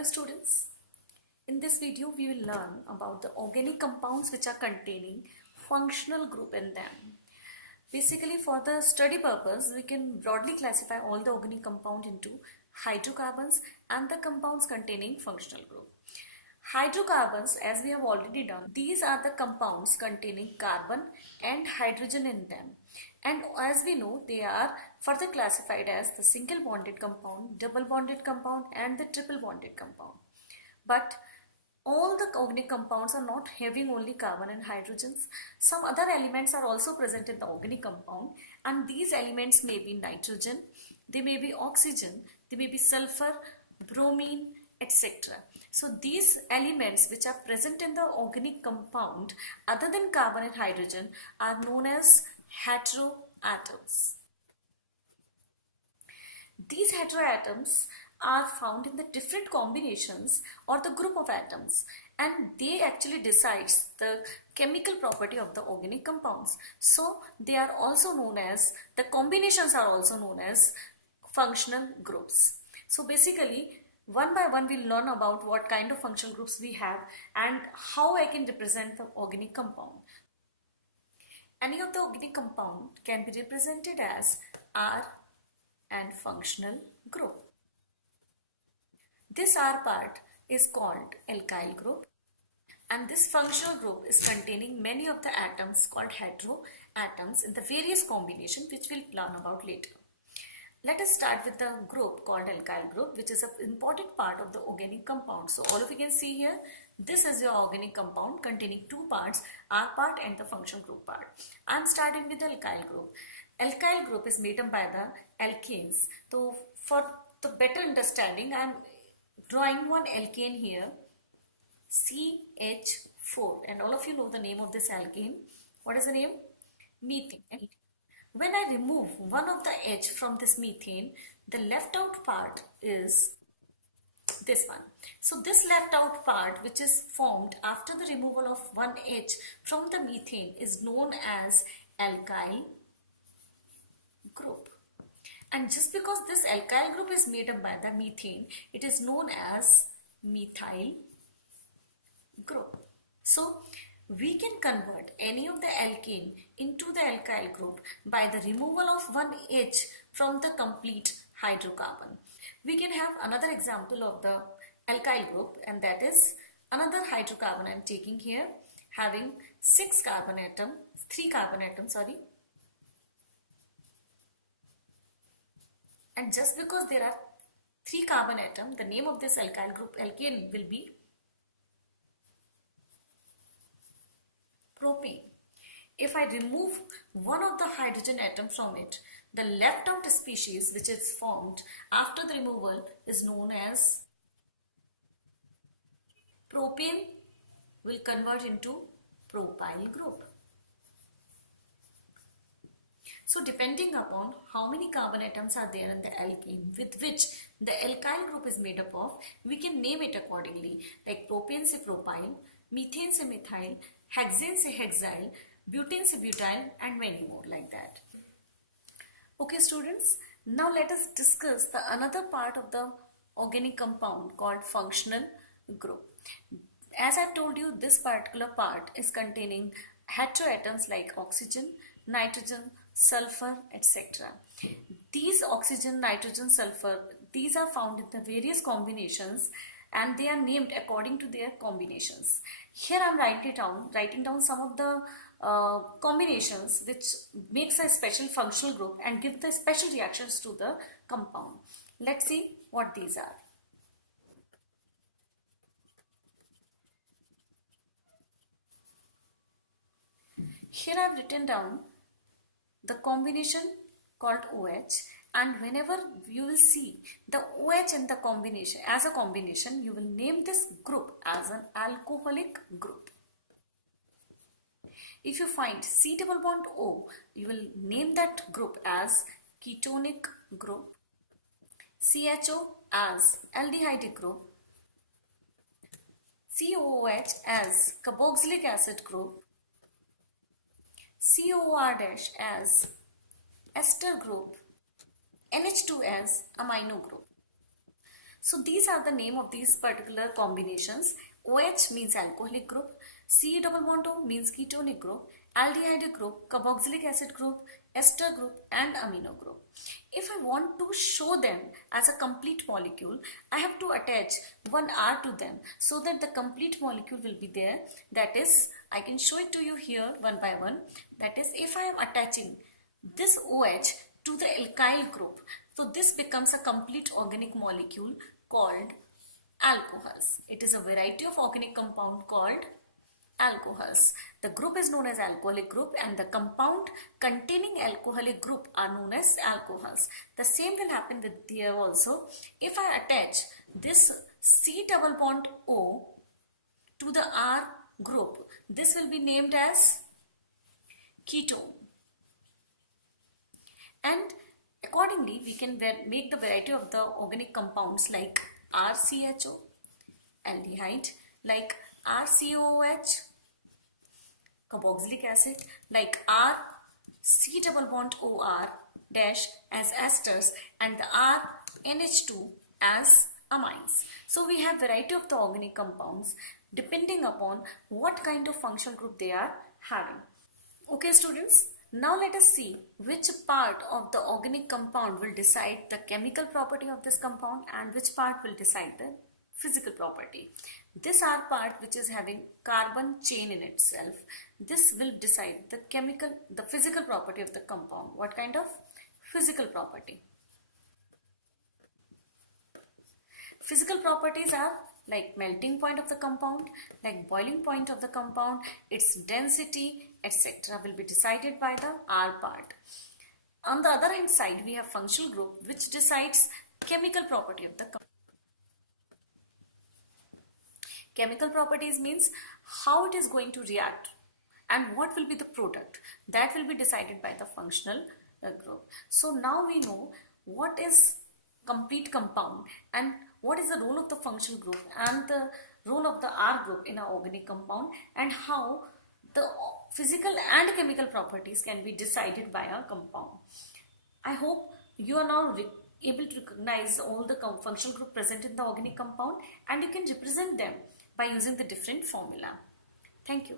Hello students, in this video we will learn about the organic compounds which are containing functional group in them. Basically for the study purpose we can broadly classify all the organic compound into hydrocarbons and the compounds containing functional group. Hydrocarbons, as we have already done, these are the compounds containing carbon and hydrogen in them. And as we know, they are further classified as the single bonded compound, double bonded compound and the triple bonded compound. But all the organic compounds are not having only carbon and hydrogens. Some other elements are also present in the organic compound, and these elements may be nitrogen, they may be oxygen, they may be sulfur, bromine, etc. So these elements which are present in the organic compound other than carbon and hydrogen are known as heteroatoms. These heteroatoms are found in the different combinations or the group of atoms, and they actually decides the chemical property of the organic compounds. So they are also known as, the combinations are also known as functional groups. So basically one by one we'll learn about what kind of functional groups we have and how I can represent the organic compound. Any of the organic compound can be represented as R and functional group. This R part is called alkyl group, and this functional group is containing many of the atoms called heteroatoms in the various combinations which we'll learn about later. Let us start with the group called alkyl group, which is an important part of the organic compound. So all of you can see here, this is your organic compound containing two parts, R part and the functional group part. I am starting with the alkyl group. Alkyl group is made up by the alkanes. So for the better understanding, I am drawing one alkane here, CH4, and all of you know the name of this alkane. What is the name? Methane. When I remove one of the H from this methane, the left out part is this one. So this left out part, which is formed after the removal of one H from the methane, is known as alkyl group. And just because this alkyl group is made up by the methane, it is known as methyl group. So we can convert any of the alkane into the alkyl group by the removal of one H from the complete hydrocarbon. We can have another example of the alkyl group, and that is another hydrocarbon I am taking here, having 3 carbon atoms, and just because there are 3 carbon atoms, the name of this alkyl group alkane will be propane. If I remove one of the hydrogen atom from it, the left out species which is formed after the removal is known as propane, will convert into propyl group. So depending upon how many carbon atoms are there in the alkane with which the alkyl group is made up of, we can name it accordingly, like propane se propyl, methane se methyl, hexane se hexyl, butane se butyl, and many more like that. Okay students, now let us discuss the another part of the organic compound called functional group. As I've told you, this particular part is containing heteroatoms like oxygen, nitrogen, sulfur, etc. These oxygen, nitrogen, sulfur, these are found in the various combinations and they are named according to their combinations. Here I am writing down some of the combinations which makes a special functional group and give the special reactions to the compound. Let's see what these are. Here I have written down the combination called OH, and whenever you will see the OH in the combination as a combination, you will name this group as an alcoholic group. If you find C double bond O, you will name that group as ketonic group, CHO as aldehyde group, COOH as carboxylic acid group, COR- as ester group, NH2 as amino group. So these are the name of these particular combinations. OH means alcoholic group, C double bond O means ketonic group, aldehyde group, carboxylic acid group, ester group and amino group. If I want to show them as a complete molecule, I have to attach one R to them so that the complete molecule will be there. That is, I can show it to you here one by one. That is, if I am attaching this OH to the alkyl group, so this becomes a complete organic molecule called alcohols. It is a variety of organic compound called alcohols. The group is known as alcoholic group and the compound containing alcoholic group are known as alcohols. The same will happen with here also. If I attach this C double bond O to the R group, this will be named as ketone. And accordingly, we can make the variety of the organic compounds like RCHO, aldehyde, like RCOOH, carboxylic acid, like R C double bond OR dash as esters and the R NH2 as amines. So we have variety of the organic compounds depending upon what kind of functional group they are having. Okay students, now let us see which part of the organic compound will decide the chemical property of this compound and which part will decide the physical property. This R part which is having carbon chain in itself, this will decide the physical property of the compound. What kind of physical property? Physical properties are like melting point of the compound, like boiling point of the compound, its density, etc. will be decided by the R part. On the other hand side, we have functional group which decides chemical property of the compound. Chemical properties means how it is going to react and what will be the product. That will be decided by the functional group. So now we know what is complete compound and what is the role of the functional group and the role of the R group in an organic compound and how the physical and chemical properties can be decided by a compound. I hope you are now able to recognize all the functional group present in the organic compound and you can represent them by using the different formula. Thank you.